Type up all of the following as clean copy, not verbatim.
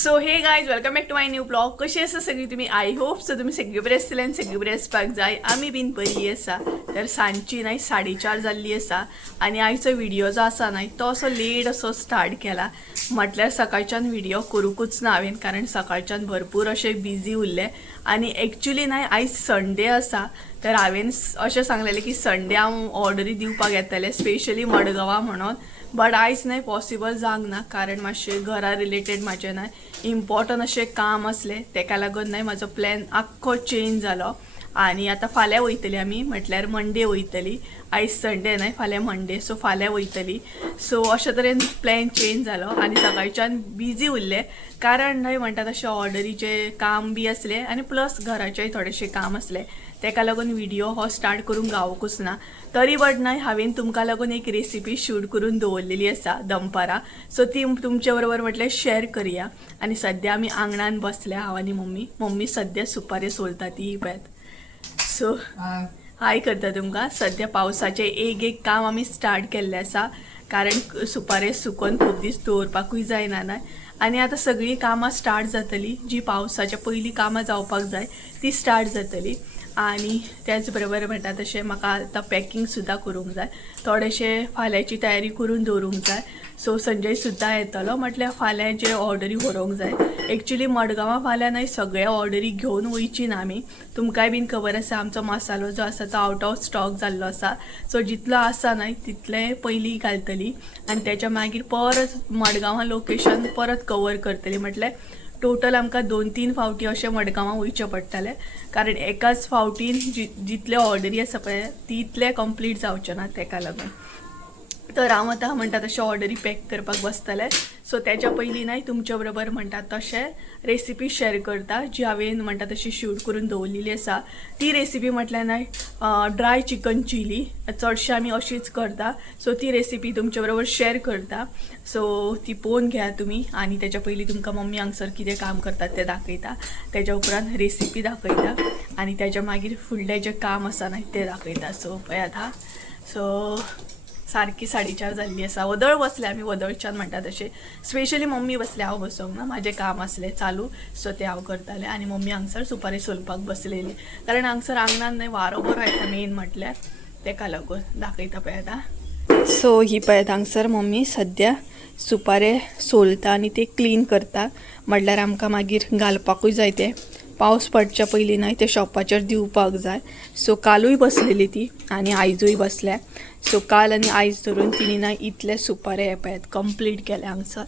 So hey guys welcome back to my new blog. कशी आसा सगळी तुमी? आय होप सो तुमी सगळी बरी आसतली आनी सगळी बरी आसपाक जाय. आमी बीन बरी आसा. तर सांजची नाही 4:30 जाल्ली आसा आनी आयचो व्हिडिओ जो आसा न्हय तो असो लेट असो स्टार्ट केला. म्हटल्यार सकाळच्यान व्हिडिओ करूंकूच ना हांवें, कारण सकाळच्यान भरपूर अशे बिजी उरले आनी एक्चुली न्हय आयज संडे आसा. तर हांवें अशें सांगलेलें की संडे हांव ऑर्डरी दिवपाक येतलें स्पेशली मडगांवां म्हणून. बट आयज नाही पॉसिबल जावंक ना, कारण मातशें घरा रिलेटेड म्हाजें न्हय इम्पॉर्टंट अशें काम असलें, तेका लागून न्हय म्हाजो प्लॅन आख्खो चेंज जालो. आनी आतां फाल्यां वयतली आमी, म्हटल्यार मंडे वयतली. आयज संडे न्हय, फाल्यां मंडे, सो फाल्यां वयतली. सो अशे तरेन प्लॅन चेंज जालो आनी सकाळच्यान बिजी उरले, कारण न्हय म्हणटा तशें ऑर्डरीचें काम बी आसलें आनी प्लस घराचेंय थोडेशें काम आसलें. तेका लागून व्हिडिओ हो स्टार्ट करूंक गावोकूच ना. तरी बट न्हय हांवें तुमकां लागून एक रेसिपी शूट करून दवरलेली आसा दनपारां, सो ती तुमचे बरोबर म्हटल्यार शेअर करुया. आनी सद्या आमी आंगणान बसल्या, हांव आनी मम्मी सद्या सुपारी सोलता ती पळयात. सो हाय करता तुमकां. सद्या पावसाचें एक काम आमी स्टार्ट केल्लें आसा, कारण सुपारे सुकोवन खूब दीस दवरपाकूय जायना न्हय. आनी आतां सगळीं कामां स्टार्ट जातलीं, जी पावसाच्या पयलीं कामां जावपाक जाय ती स्टार्ट जातलीं. आनी त्याच बरोबर म्हणटा तशें म्हाका आतां पॅकींग सुद्दां करूंक जाय, थोडेशें फाल्यांची तयारी करून दवरूंक जाय. सो संजय सुद्दां येतलो, म्हटल्यार फाल्यां जे ऑर्डरी व्हरूंक जाय. एक्चुली मडगांवां फाल्यां न्हय सगळे ऑर्डरी घेवन वयची ना आमी. तुमकांय बीन खबर आसा आमचो मसालो जो आसा तो आउट ऑफ स्टॉक जाल्लो आसा. सो जितलो आसा न्हय तितलें पयलीं घालतली आनी तेच्या मागीर परत मडगांवां लोकेशन परत कवर करतली. म्हटल्यार टोटल आमकां 2-3 फावटी अशें मडगांवां वयचें पडटलें, कारण एकाच फावटीन जितले ऑर्डरी आसा पळय तितले कंप्लीट जावचे ना, तेका लागून. तर हांव आतां म्हणटा तशें ऑर्डरी पॅक करपाक बसतलें. सो तेच्या पयलीं न्हय तुमच्या बरोबर म्हणटा तशें रेसिपी शेअर करता, जी हांवें म्हणटा तशी शूट करून दवरलेली आसा. ती रेसिपी म्हटल्यार न्हय ड्राय चिकन चिली. चडशे आमी अशीच करता, सो ती रेसिपी तुमच्या बरोबर शेअर करता. सो ती पळोवन घेया तुमी. आनी तेच्या पयलीं तुमकां मम्मी हांगसर कितें काम करतात तें दाखयता, तेच्या उपरांत रेसिपी दाखयता आनी तेच्या मागीर फुडलें जें काम आसा न्हय तें दाखयता. सो पळयात हा. सो सारकी 4:30 जाल्ली आसा. वदळ बसले आमी, वदळच्यान म्हणटा तशें. स्पेशली मम्मी बसले, हांव बसोंक ना. म्हाजें काम आसलें चालू, सो तें हांव करतालें आनी मम्मी हांगसर सुपारी सोलपाक बसलेली, कारण हांगसर आंगणान न्हय वारो बरो येता मेन म्हटल्यार, तेका लागून दाखयता पळयात हा. सो ही पळयात हांगसर मम्मी सद्या सुपारे सोलता आनी ते क्लीन करता, म्हटल्यार आमकां मागीर घालपाकूय जाय ते. पावस पडच्या पयलीं न्हय ते शॉपाचेर दिवपाक जाय. सो कालूय बसलेली ती आनी आयजूय बसल्या. सो काल आनी आयज धरून तिणी न्हय इतले सुपारे हे पळयात कंप्लीट केले हांगसर.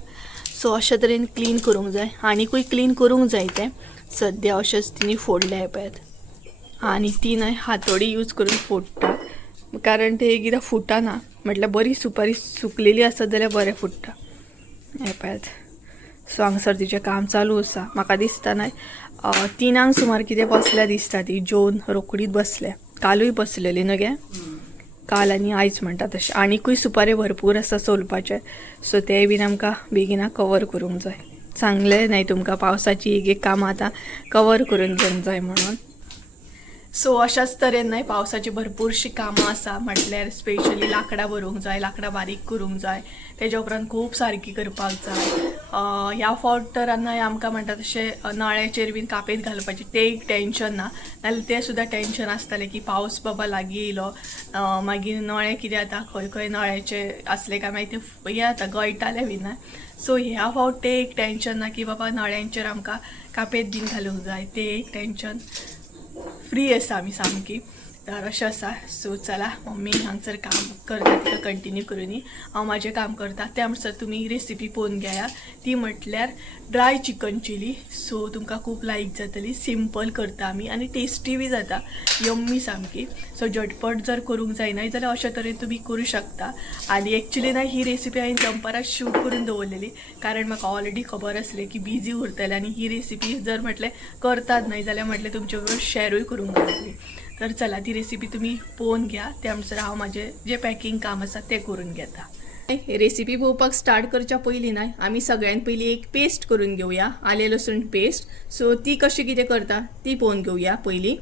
सो अशे तरेन क्लीन करूंक जाय, आनीकूय क्लीन करूंक जाय ते. सद्या अशेंच तिणी फोडले हे पळयात. आनी ती न्हय हातोडी यूज करून फोडटा, कारण ते एकदां फुटना. म्हटल्यार बरी सुपारी सुकलेली आसत जाल्यार बरें फुटता. हे पळयात. सो हांगसर तिचें काम चालू आसा. म्हाका दिसता न्हय 3 सुमार कितें बसल्या दिसता ती, जेवन रोकडीच बसल्या. कालूय बसलेली न्हय गे, काल आनी आयज म्हणटा तशें. आनीकूय सुपारे भरपूर आसा सोलपाचे, सो ते बीन आमकां बेगिना कवर करूंक जाय. सांगलें न्हय तुमकां पावसाची एक कामां आतां कवर करून घेवंक जाय म्हणून. सो अशाच तरेन न्हय पावसाची भरपूरशीं कामां आसा, म्हटल्यार स्पेशली लाकडां भरूंक जाय, लाकडां बारीक करूंक जाय, तेच्या उपरांत खूब सारकी करपाक जाय. ह्या फावट तर न्हय आमकां म्हणटा तशें नळ्याचेर बीन कापेत घालपाचें तें एक टेन्शन ना, नाल्यार तें सुद्दां टेन्शन आसतालें की पावस बाबा लागीं येयलो मागीर नळे कितें जाता, खंय खंय नळ्याचे आसले काय मागीर ते हें जाता गळटाले बीन. सो ह्या फावट तें एक टेन्शन ना की बाबा नळ्यांचेर आमकां कापेत बीन घालूंक जाय, तें एक टेन्शन फ्री आसा आमी सामकी. तर अशें आसा. सो चला मम्मी हांगसर काम करता तिका कंटिन्यू करून हांव म्हाजें काम करता. त्या म्हणसर तुमी रेसिपी पळोवन घेया. ती म्हटल्यार ड्राय चिकन चिली. सो तुमकां खूब लायक जातली. सिंपल करता आमी आनी टेस्टी बी जाता, यम्मी सामकी. सो झटपट जर करूंक जायना जाल्यार अशे तरेन तुमी करूं शकता. आनी एक्चुली ना ही रेसिपी हांवें दनपारां शूट करून दवरलेली, कारण म्हाका ऑलरेडी खबर आसली की बिजी उरतलें आनी ही रेसिपी जर म्हटलें करतात न्हय जाल्यार म्हटलें तुमचे बरोबर शेअरूय करूंक जातली. तर चला ती रेसिपी तुम्ही पळोवन घ्या. त्या अनुसार हांव म्हाजें जें पॅकींग काम आसा तें करून घेता. रेसिपी पळोवपाक स्टार्ट करच्या पयलीं न्हय आमी सगळ्यान पयलीं एक पेस्ट करून घेवया, आले लसूण पेस्ट. सो ती कशी कितें करता ती पळोवन घेवया पयलीं.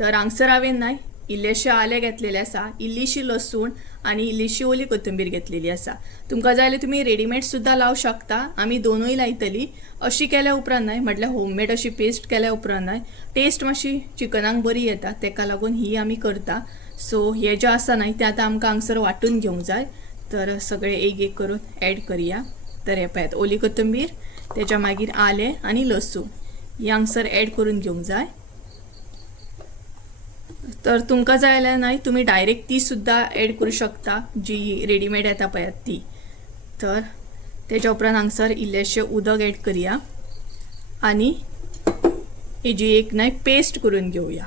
तर हांगसर हांवें न्हय इल्लेशे आले घेतलेले आसा, इल्लीशी लसूण आणि इल्लीशी ओली कोथिंबीर घेतलेली आसा. तुमकां जाय जाल्यार तुम्ही रेडीमेड सुद्धा लावू शकता. आम्ही दोनूय लायतली. अशी केल्या उपरांत न्हय म्हटल्यार होममेड अशी पेस्ट केल्या उपरांत न्हय टेस्ट मातशी चिकनाक बरी येता, तेका लागून ही आमी करता. सो हे जे आसा न्हय ते आतां आमकां हांगसर वाटून घेवंक जाय. तर सगळे एक एक करून ॲड करूया. तर हे पळयात ओली कोथिंबीर, त्याच्या मागीर आले आणि लसूण ही हांगसर ॲड करून घेवंक जाय. तर तुमकां जाय जाल्यार न्हय तुम्ही डायरेक्ट ती सुद्धा ॲड करू शकता, जी रेडीमेड येता पळयात ती. तर त्याच्या उपरांत हांगसर इल्लेशें उदक ॲड करूया आणि हेजी एक न्हय पेस्ट करून घेवया.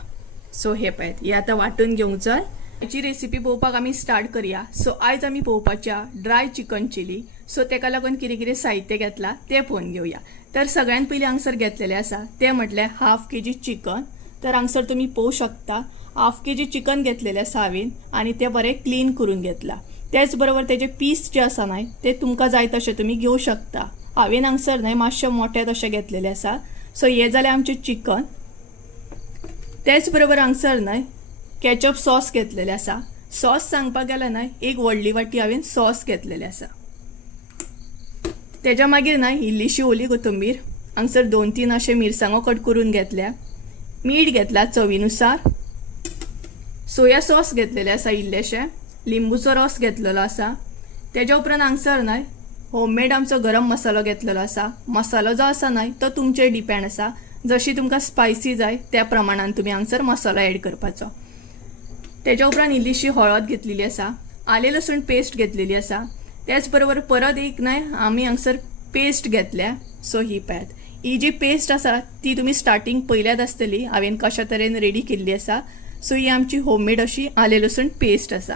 सो हे पळयात हे आतां वाटून घेवंक जाय. हाची रेसिपी पळोवपाक आमी स्टार्ट करूया. सो आयज आमी पळोवपाच्या ड्राय चिकन चिली. सो तेका लागून कितें कितें साहित्य घेतला ते पळोवन घेवया. तर सगळ्यात पयलीं हांगसर घेतलेले आसा ते म्हटल्यार 1/2 kg चिकन. तर हांगसर तुम्ही पळोवं शकता 1/2 kg चिकन घेतलेले आसा हांवें आणि ते बरें क्लीन करून घेतला. त्याच बरोबर तेजे पीस जे आसा न्हय ते तुमकां जाय तशें तुम्ही घेवं शकता. हांवें हांगसर न्हय मातशे मोठे तशे घेतलेले आसा. सो हे जालें आमचें चिकन. त्याच बरोबर हांगसर न्हय केचप सॉस घेतलेले आसा. सॉस सांगपाक गेल्यार न्हय एक व्हडली वाटी हांवें सॉस घेतलेले आसा. तेच्या मागीर न्हय इल्लीशी ओली कोथिंबीर, हांगसर 2-3 अशे मिरसांगो कट करून घेतल्या, मीठ घेतला चवीनुसार, सोया सॉस घेतलेले आसा इल्लेशे, लिंबूचो रस घेतलेलो आसा. तेच्या उपरांत हांगसर न्हय होममेड आमचो गरम मसालो घेतलेलो आसा. मसालो जो आसा न्हय तो तुमचेर डिपेंड आसा. जशी तुमकां स्पायसी जाय त्या प्रमाणान तुम्ही हांगसर मसालो ॲड करपाचो. तेच्या उपरांत इल्लीशी हळद घेतलेली आसा, आले लसूण पेस्ट घेतलेली आसा. त्याच बरोबर परत एक न्हय आमी हांगसर पेस्ट घेतल्या. सो ही पळयात ही जी पेस्ट आसा ती तुम्ही स्टार्टिंग पयल्याच आसतली, हांवें कशा तरेन रेडी केल्ली आसा. सो ही आमची होममेड अशी आले लसूण पेस्ट आसा.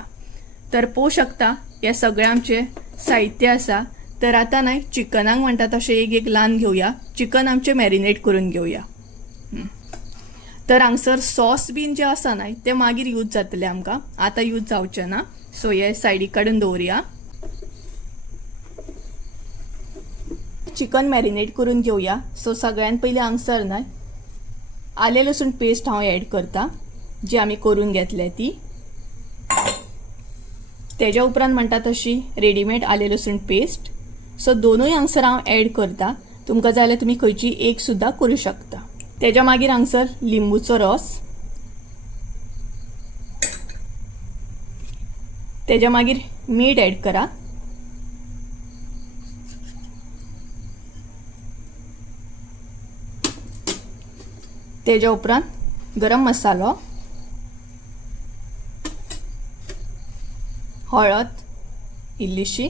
तर पळोवं शकता हे सगळे आमचे साहित्य आसा. तर आता न्हय चिकनाक म्हणटा तशें एक एक ल्हान घेवया. चिकन आमचे मॅरिनेट करून घेवया. तर हांगसर सॉस बीन जे आसा न्हय ते मागीर यूज जातले आमकां, आतां यूज जावचे ना. सो हे सायडीक काडून दवरया. चिकन मॅरिनेट करून घेवया. सो सगळ्यात पयलीं हांगसर न्हय आले लसूण पेस्ट हांव ॲड करता जी आमी करून घेतल्या ती. तेच्या उपरांत म्हणटा तशी रेडीमेड आले लसूण पेस्ट. सो दोनूय हांगसर हांव ॲड करता. तुमकां जाय जाल्यार तुमी खंयची एक सुद्धा करू शकता. तेच्या मागीर हांगसर लिंबूचो रस, तेच्या मागीर मीठ ॲड करा. तेच्या उपरांत गरम मसालो, हळद इल्लीशी.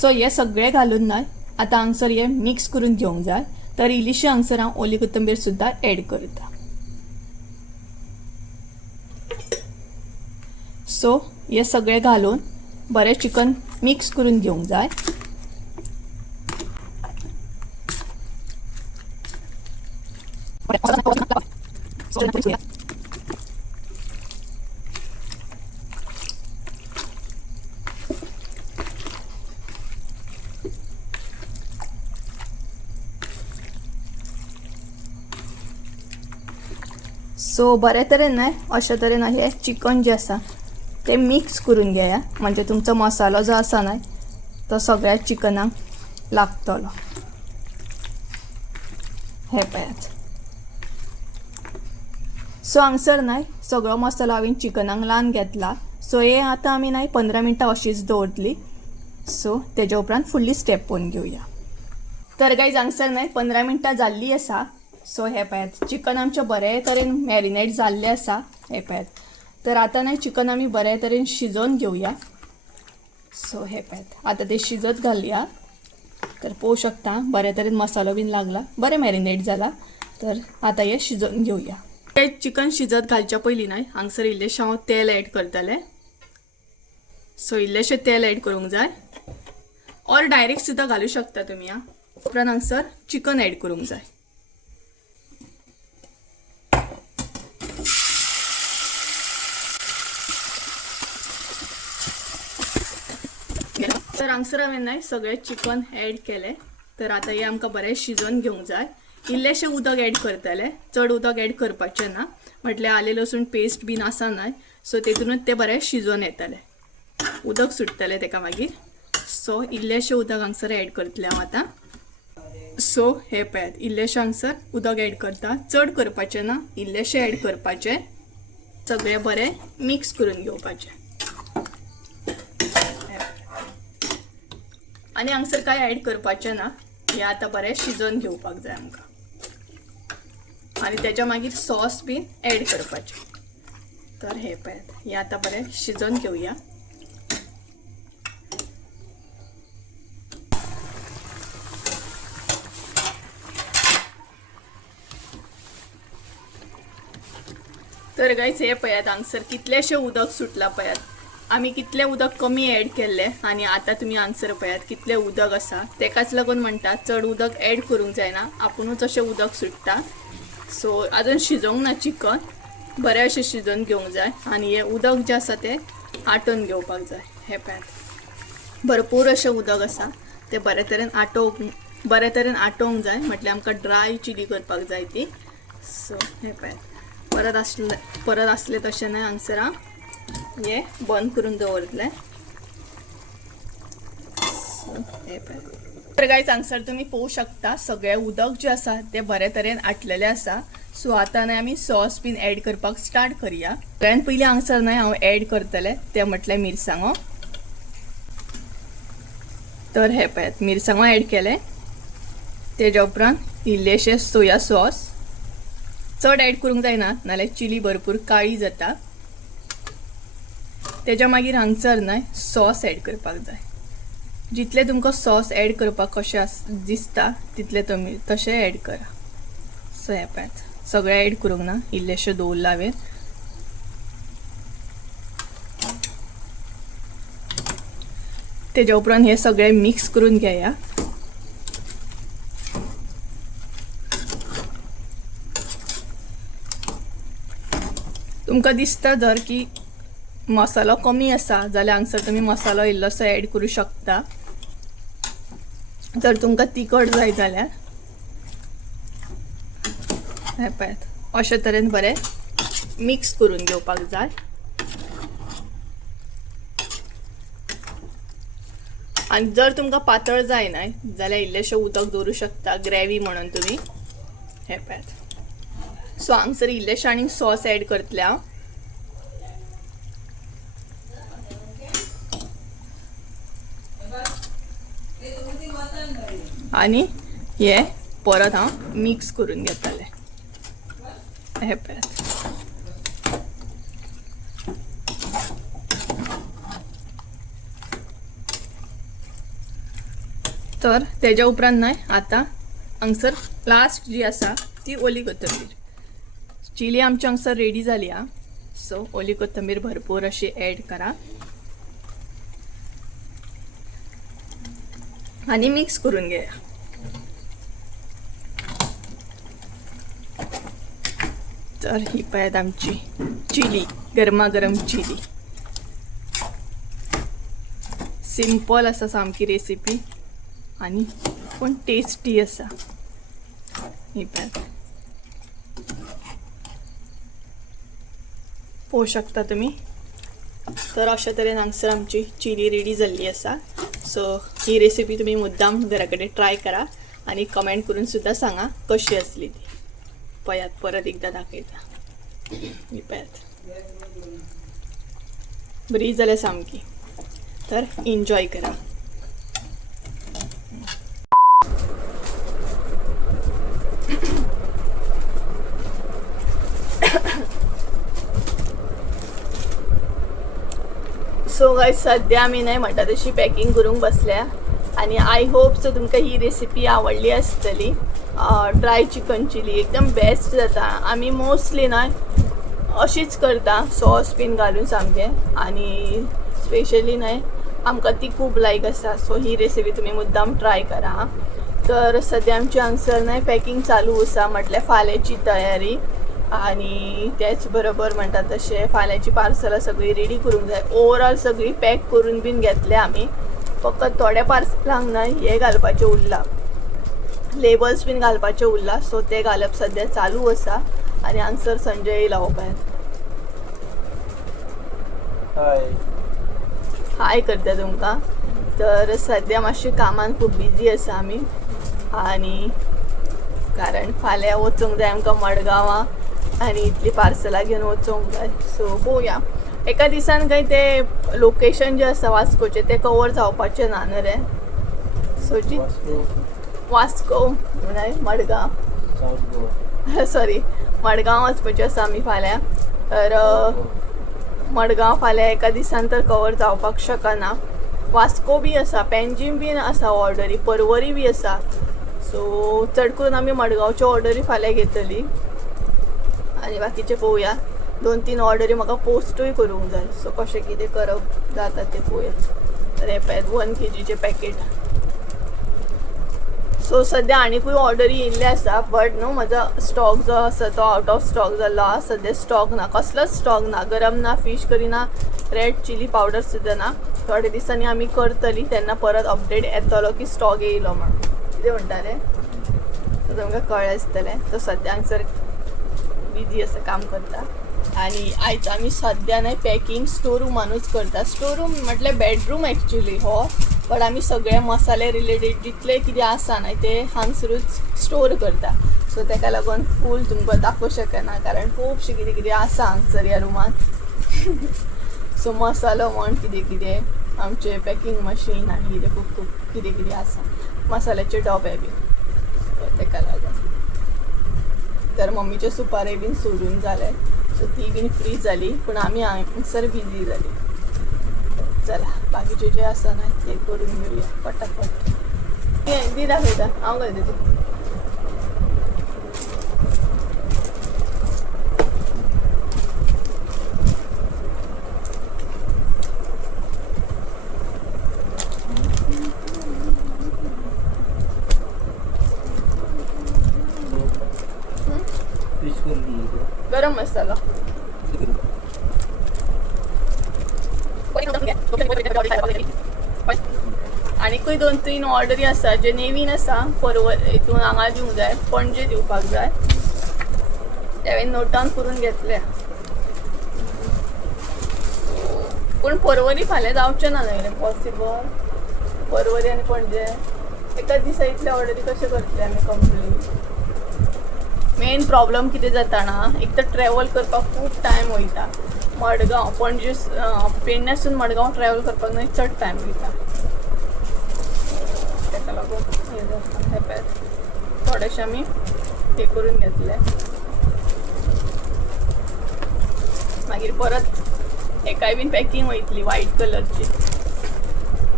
सो हे सगळे घालून न्हय आता हांगसर हे मिक्स करून घेवंक जाय. तर इल्लीशी हांगसर हांव ओली कोथिंबीर सुद्धा ॲड करता. सो हे सगळे घालून बरें चिकन मिक्स करून घेवंक जाय. सो बरे तरेन न्हय अशे तरेन हे चिकन जे आसा ते मिक्स करून घेया. म्हणजे तुमचो मसालो जो आसा न्हय तो सगळ्या चिकनाक लागतलो. हे पळयात. सो हांगसर न्हय सगळो मसालो हांवें चिकनाक लावन घेतला. सो हे आतां आमी न्हय 15 मिनटां अशीच दवरतली. सो तेच्या उपरांत फुडली स्टेप पळोवन घेवया. तर गायज हांगसर न्हय 15 मिनटां जाल्ली आसा. सो हे पळयात चिकन आमचें बरे तरेन मॅरिनेट जाल्लें आसा. हे पळयात. तर आतां न्हय चिकन आमी बरे तरेन शिजोवन घेवया. सो हे पळयात आतां ते शिजत घालया. तर पळोवं शकता बरे तरेन मसालो बीन लागला, बरें मॅरिनेट जाला. तर आतां हे शिजोवन घेवया. ते चिकन शिजत घालच्या पयलीं न्हय हांगसर इल्लेशें हांव तेल ॲड करतलें. सो इल्लेशें तेल ॲड करूंक जाय, ऑर डायरेक्ट सुद्दां घालूं शकता तुमी. उपरांत हांगसर चिकन ॲड करूंक जाय. तर हांगसर हांवें न्हय सगळें चिकन ॲड केलें. तर आतां हें आमकां बरें शिजोवन घेवंक जाय. इल्लेशें उदक ॲड करतलें, चड उदक ॲड करपाचें ना. म्हटले आले लसूण पेस्ट बीन आसा न्हय, सो तेतूनच ते बरें शिजोवन येतले, उदक सुट्टले तेका मागीर. सो इल्लेशें उदक हांगसर ॲड करतलें हांव आतां. सो हे पळयात, इल्लेशें हांगसर उदक ॲड करता, चड करपाचें ना, इल्लेशें ॲड करपाचें, सगळें बरें मिक्स करून घेवपाचें. आनी हांगसर काय ॲड करपाचें ना, हें आतां बरें शिजोवन घेवपाक जाय आमकां. आनी तेच्या मागीर सॉस बीन ॲड करपाचें. तर हे पळयात, हें आतां बरें शिजोवन घेवया. तर गायज हे पळयात, हांगसर कितलेशें उदक सुटलां पळयात. आमी कितलें उदक कमी ॲड केल्लें आनी आतां तुमी हांगसर पळयात कितलें उदक आसा. तेकाच लागून म्हणटा चड उदक ॲड करूंक जायना, आपुणूच अशें उदक सुट्टा. सो आजून शिजोवंक ना चिकन, बरें अशें शिजोवन घेवंक जाय. आनी हें उदक जें आसा तें आटोवन घेवपाक जाय. हे पळयात, भरपूर अशें उदक आसा, तें बरे तरेन आटोवंक जाय. म्हटल्यार आमकां ड्राय चिली करपाक जाय ती. सो हे पळयात, परत आसले तशें न्हय, हांगसर हांव हे बंद करून दवरतलें. हे पळयात. तर गायज हांगसर तुमी पळोवंक शकता सगळें उदक जें आसा तें बरे तरेन आटलेलें आसा. सो आतां न्हय आमी सॉस बीन ॲड करपाक स्टार्ट करुया. सगळ्यान पयलीं हांगसर न्हय हांव ॲड करतलें तें म्हटल्यार मिरसांगो. तर हे पळयात, मिरसांगो ॲड केले. तेज्या उपरांत इल्लेशें सोया सॉस, चड ॲड करूंक जायना नाल्यार चिली भरपूर काळी जाता. तेज्या मागीर हांगसर न्हय सॉस ॲड करपाक जाय. जितले तुमकां सॉस ॲड करपाक कशें दिसता तितले तुमी तशें ॲड करा. सो हे पळयात, सगळें ॲड करूंक ना, इल्लेशें दवरला हांवें. तेज्या उपरांत हे सगळें मिक्स करून घेया. तुमकां दिसता जर की मसालो कमी आसा जाल्यार हांगसर तुमी मसालो इल्लोसो ॲड करूं शकता. जर तुमकां तिखट जाय जाल्यार हे पळयात, अशे तरेन बरें मिक्स करून घेवपाक जाय. आनी जर तुमकां पातळ जाय न्हय जाल्यार इल्लेशें उदक दवरूं शकता ग्रेवी म्हणून तुमी. हे पळयात, सो हांगसर इल्लेशें आनी सॉस ॲड करतलें हांव. आनी हे परत हांव मिक्स करून घेतलें. हे पळयात, तर तेज्या उपरांत न्हय आतां हांगसर लास्ट जी आसा ती ओली कोथंबीर. चिली आमची हांगसर रेडी जाली हा. सो ओली कोथंबीर भरपूर अशी ॲड करा आनी मिक्स करून घेया. तर ही पळयात आमची चिली, गरमागरम चिली. सिंपल आसा सामकी रेसिपी आनी पण टेस्टी आसा. ही पळयात, पळोवंक शकता तुमी. तर अशा तरेन हांगसर आमची चिली रेडी जाल्ली आसा. सो ही रेसिपी तुमी मुद्दाम घरा कडेन ट्राय करा आनी कमेंट करून सुद्दां सांगा कशी आसली ती. पळयात, परत एकदा दाखयता. ही पळयात, बरी जाल्या सामकी. तर एन्जॉय करा. सो गायज सद्या आमी न्हय म्हणटा तशी पॅकिंग करूंक बसल्या आनी आय होप सो तुमकां ही रेसिपी आवडली आसतली. ड्राय चिकन चिली एकदम बेस्ट जाता. आमी मोस्टली न्हय अशीच करता, सॉस बीन घालून सामकें. आनी स्पेशली न्हय आमकां ती खूब लायक आसा. सो ही रेसिपी तुमी मुद्दाम ट्राय करा. तर सद्या आमची हांगसर न्हय पॅकिंग चालू आसा, म्हटल्यार फाल्यांची तयारी. आनी त्याच बरोबर म्हणटा तशें फाल्यांची पार्सलां सगळीं रेडी करूंक जाय. ओवरऑल सगळीं पॅक करून बीन घेतले आमी. फकत थोड्या पार्सलांक न्हय हे घालपाचें उरलां, लेबल्स बीन घालपाचें उरलां. सो ते घालप सद्या चालू आसा आणि हांगसर संजय येयला पळय. हाय करता तुमकां. तर सद्या मातशें कामान खूब बिजी आसा आमी आणि कारण फाल्यां वचूंक जाय आमकां मडगांवां आनी इतली पार्सलां घेवन वचूंक जाय. सो पळोवया एका दिसान खंय ते लोकेशन जे आसा वास्कोचे ते कवर जावपाचें ना न्हू रे. सो वास्को म्हणल्यार मडगांव सॉरी मडगांव वचपाचें आसा आमी फाल्यां. तर मडगांव फाल्यां एका दिसान तर कवर जावपाक शकना. वास्को बी आसा, पेंजीम बी आसा ऑर्डरी, पर्वरी बी आसा. सो चड करून आमी मडगांवच्यो ऑर्डरी फाल्यां घेतली आनी बाकीचे पळोवया. 2-3 ऑर्डरी म्हाका पोस्टूय करूंक जाय. सो कशें कितें करप जाता तें पळोवया. तर हे पळय 1 kg पॅकेट. सो सद्या आनीकूय ऑर्डरी येयल्ले आसा बट न्हू म्हजो स्टॉक जो आसा तो आउट ऑफ स्टॉक जाल्लो आहा. सद्या स्टॉक ना, कसलोच स्टॉक ना. गरम ना, फीश करी ना, रेड चिली पावडर सुद्दां ना. थोडे दिसांनी आमी करतली तेन्ना परत अपडेट येतलो की स्टॉक येयलो म्हणून. कितें म्हणटा रे तुमकां कळ्ळें आसतलें. तो सद्या हांगसर बिजी आसा, काम करता. आणि आयज आमी सद्या न्हय पॅकींग स्टोर रुमानूच करता. स्टोर रूम म्हटल्यार बेडरूम एक्चुली हो, बट आमी सगळे मसाले रिलेटेड जितले कितें आसा न्हय ते हांगसरूच स्टोर करता. सो तेका लागून फूल तुमकां दाखोवंक शकना कारण खुबशें कितें कितें आसा हांगसर ह्या रुमान. सो मसालो म्हण कितें कितें आमचे पॅकींग मशीन आनी कितें खूब खूब कितें कितें आसा. मसाल्याचे डबे बी तेका लागून. तर मम्मीचे सुपारे बीन सोडून जाले. सो ती बीन फ्री जाली पूण आमी हांगसर बिजी जाली. चला बाकीचे जे आसा ना ते करून घेवया पटापट. दी दाखयता हांव घालता तूं. गरम मसाला आनीकूय 2-3 ऑर्डरी आसा जे नेवीन आसा. परवर हितून हांगा दिवंक जाय, पणजे दिवपाक जाय. ते हांवें नोट डावन करून घेतले. पूण परवरी फाल्यां जावचें ना न्हय रे पॉसिबल. परवरी आनी पणजे एकाच दिसा इतले ऑर्डरी कशें करतले आमी कंप्लीट. मेन प्रॉब्लम कितें जाता ना, एक तर ट्रॅवल करपाक खूब टायम वयता. मडगांव पणजे पेडण्यासून मडगांव ट्रॅवल करपाक न्हय चड टायम वयता. तेका लागून हे जाता. हे पळय थोडेशे आमी हे करून घेतले. मागीर परत एकाय बीन पॅकींग वयतली व्हायट कलरची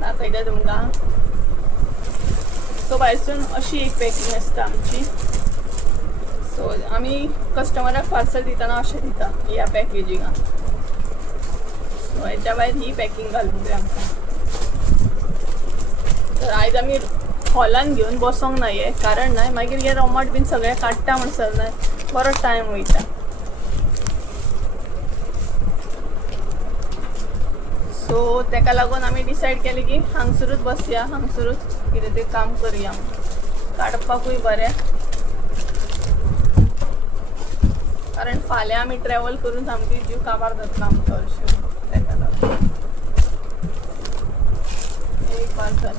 दाखयता तुमकां. सो भायरसून अशी एक पॅकींग आसता आमची. सो आमी कस्टमराक पार्सल दितना अशें दिता ह्या पॅकेजिंगाक. सो हेच्या भायर ही पॅकींग घालूंक जाय आमकां. तर आयज आमी हॉलान घेवन बसोंक ना हे कारण न्हय मागीर हे रोमाट बीन सगळें काडटा म्हणसर न्हय बरो टायम वयता. सो तेका लागून आमी डिसायड केलें की हांगसरूच बसया, हांगसरूच कितें तें काम करया. काडपाकूय बरें कारण फाल्यां आमी ट्रॅवल करून सामकी जीव काबार जातलो आमचो हरशीं. तेका लागून एक पार्सल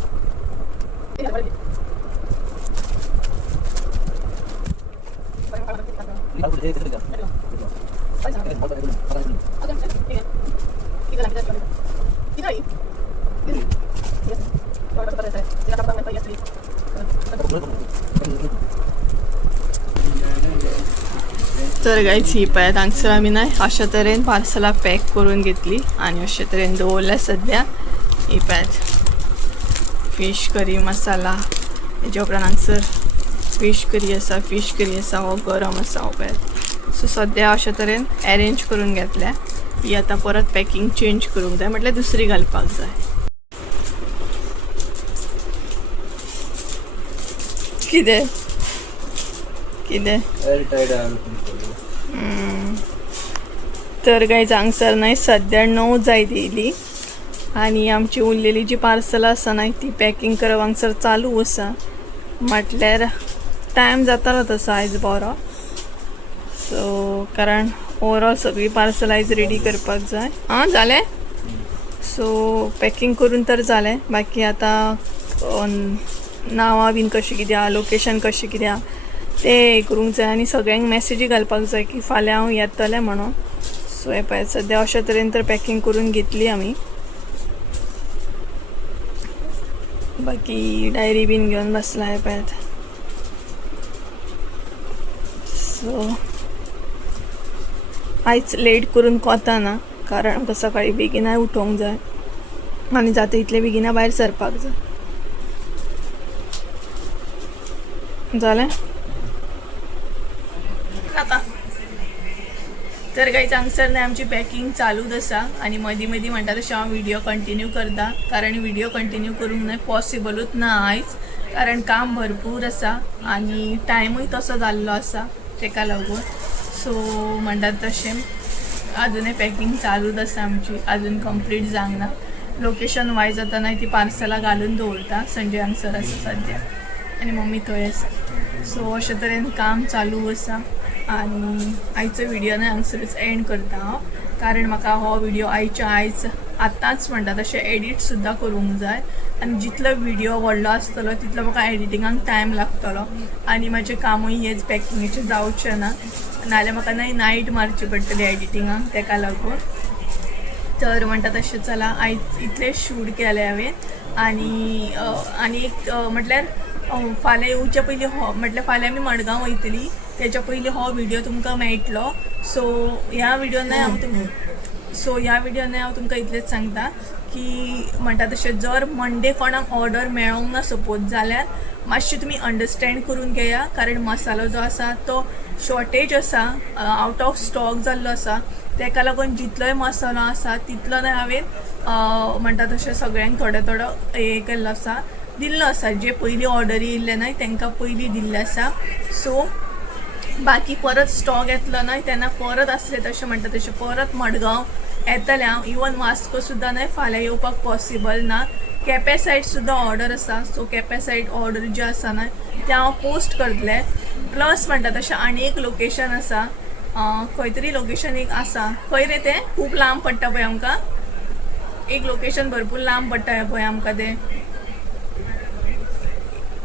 तर गायज ही पळयात हांगसर आमी न्हय अशा तरेन पार्सलां पॅक करून घेतली आनी अशे तरेन दवरल्या सद्या. ही पळयात फीश करी मसाला. हेजे उपरांत हांगसर फीश करी आसा हो गरम आसा हो पळयात. सो सद्या अशे तरेन अरेंज करून घेतल्या. ही आतां परत पॅकींग चेंज करूंक जाय म्हटल्यार दुसरी घालपाक जाय. कितें कितें तर गायज हांगसर न्हय सद्या 9 जायत येयली आनी आमची उरलेली जी पार्सलां आसा न्हय ती पॅकींग करप हांगसर चालू आसा. म्हटल्यार टायम जातालो तसो आयज बरो. सो कारण ओवरऑल सगळी पार्सलायज रेडी करपाक जाय. हां जालें. सो पॅकिंग करून तर जालें. बाकी आतां नांवां बीन कशीं कितें आहा, लोकेशन कशें कितें आहा ते करूंक जाय आनी सगळ्यांक मॅसेजी घालपाक जाय की फाल्यां हांव येतलें म्हणून. सो हे पळय सद्या अशे तरेन तर पॅकिंग करून घेतली आमी. बाकी डायरी बीन घेवन बसला हे पळयात. सो आयज लेट करून कोता ना कारण आमकां सकाळी बेगिनाय उठोवंक जाय आनी जाता तितले बेगिना भायर सरपाक जाय. जालें आता तर काही हांगसर न्हय आमची पॅकिंग चालूच आसा आनी मदीं मदीं म्हणटा तशें हांव व्हिडिओ कंटिन्यू करता कारण व्हिडिओ कंटिन्यू करूंक न्हय पॉसिबलूच ना आयज कारण काम भरपूर आसा आनी टायमूय तसो जाल्लो आसा तेका लागून. सो म्हणटात तशें अजुनूय पॅकिंग चालूच आसा आमची, अजून कंप्लीट जावंक ना. लोकेशन वायज आतां न्हय ती पार्सलां घालून दवरता. संजय हांगसर आसा सद्या आनी मम्मी थंय आसा. सो अशे तरेन काम चालू आसा आनी आयचो व्हिडिओ न्हय हांगसरूच एंड करता हांव कारण म्हाका हो व्हिडिओ आयच्या आयज आतांच म्हणटा तशें एडिट सुद्दां करूंक जाय आनी जितलो व्हिडिओ व्हडलो आसतलो तितलो म्हाका एडिटिंगाक टायम लागतलो आनी म्हाजें कामूय हेच पॅकिंगेचें जावचें ना नाल्यार म्हाका नायट मारची पडटली एडिटिंगाक तेका लागून. तर म्हणटा तशें चला आयज इतलें शूट केलें हांवें आनी एक म्हटल्यार फाल्यां येवच्या पयलीं हो म्हटल्यार फाल्यां आमी मडगांव वयतलीं तेच्या पयलीं हो व्हिडिओ तुमकां मेळटलो. सो ह्या व्हिडिओन हांव तुमकां इतलेंच सांगता की म्हणटा तशें जर मंडे कोणाक ऑर्डर मेळोंक ना सपोज जाल्यार मातशें तुमी अंडरस्टँड करून घेया कारण मसालो जो आसा तो शॉर्टेज आसा, आवट ऑफ स्टॉक जाल्लो आसा तेका लागून जितलोय मसालो आसा तितलो न्हय हांवें म्हणटा तशें सगळ्यांक थोडो हे केल्लो आसा दिल्लो आसा. जे पयलीं ऑर्डरी येयल्ले न्हय तांकां पयलीं दिल्ले आसा. सो बाकी परत स्टॉक येतलो न्हय तेन्ना परत आसले तशें म्हणटा तशें परत मडगांव येतलें हांव. इवन वास्को सुद्दां न्हय फाल्यां येवपाक पॉसिबल ना. केपें सायड सुद्दां ऑर्डर आसा. सो केपें सायड ऑर्डर जे आसा न्हय ते हांव पोस्ट करतलें. प्लस म्हणटा तशें आनी एक लोकेशन आसा खंय तरी लोकेशन एक आसा खंय रे तें खूब लांब पडटा पळय आमकां. एक लोकेशन भरपूर लांब पडटा पळय आमकां तें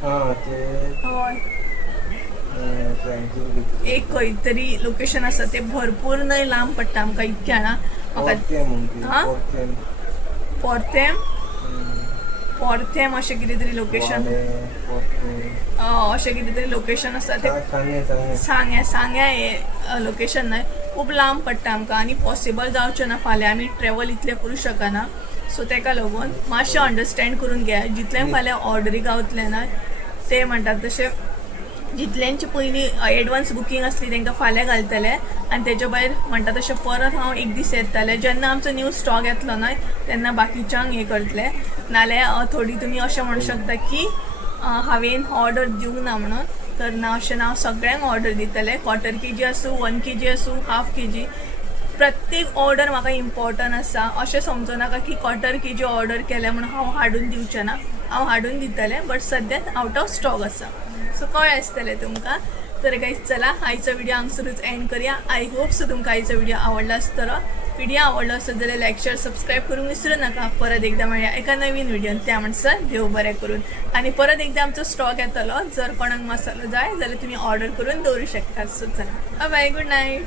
हय एक खंय तरी लोकेशन आसा तें भरपूर न्हय लांब पडटा आमकां इतकें जाणां म्हाका पोरतेम अशें कितें तरी लोकेशन अशें कितें तरी लोकेशन आसा तें सांग्या हें लोकेशन न्हय खूब लांब पडटा आमकां आनी पॉसिबल जावचें ना फाल्यां आमी ट्रॅवल इतलें करूं शकना. सो तेका लागून मातशें अंडरस्टँड करून घेया. जितलें फाल्यां ऑर्डरी गावतलें ना ते म्हणटात तशें जितल्यांची पयलीं एडवान्स बुकींग आसली तांकां फाल्यां घालतले आनी तेच्या भायर म्हणटा तशें परत हांव एक दीस येतलें जेन्ना आमचो न्यू स्टॉक येतलो न्हय तेन्ना बाकीच्यांक हें करतलें. नाल्यार थोडी तुमी अशें म्हणूं शकता की हांवें ऑर्डर दिवंक ना म्हणून. तर ना अशें ना हांव सगळ्यांक ऑर्डर दितलें. क्वॉर्टर केजी आसूं 1 kg आसूं हाफ kg प्रत्येक ऑर्डर म्हाका इम्पॉर्टंट आसा. अशें समजूं नाका की क्वॉर्टर केजी ऑर्डर केलें म्हणून हांव हाडून दिवचें ना. हांव हाडून दितलें बट सद्याक आवट ऑफ स्टॉक आसा. सो कळ्ळें आसतलें तुमकां. तर गायज चला आयचो व्हिडिओ हांगसरूच एंड करया. आय होप सो तुमकां आयचो व्हिडिओ आवडला आसतलो. व्हिडिओ आवडलो आसत जाल्यार लायक शेअर सबस्क्राईब करूंक विसरू नका. परत एकदा मेळया एका नवीन व्हिडिओन. त्या म्हणसर देव बरें करून आनी परत एकदा आमचो स्टॉक येतलो. जर कोणाक मसालो जाय जाल्यार तुमी ऑर्डर करून दवरूं शकता. सो चला बाय बाय, गुड नायट.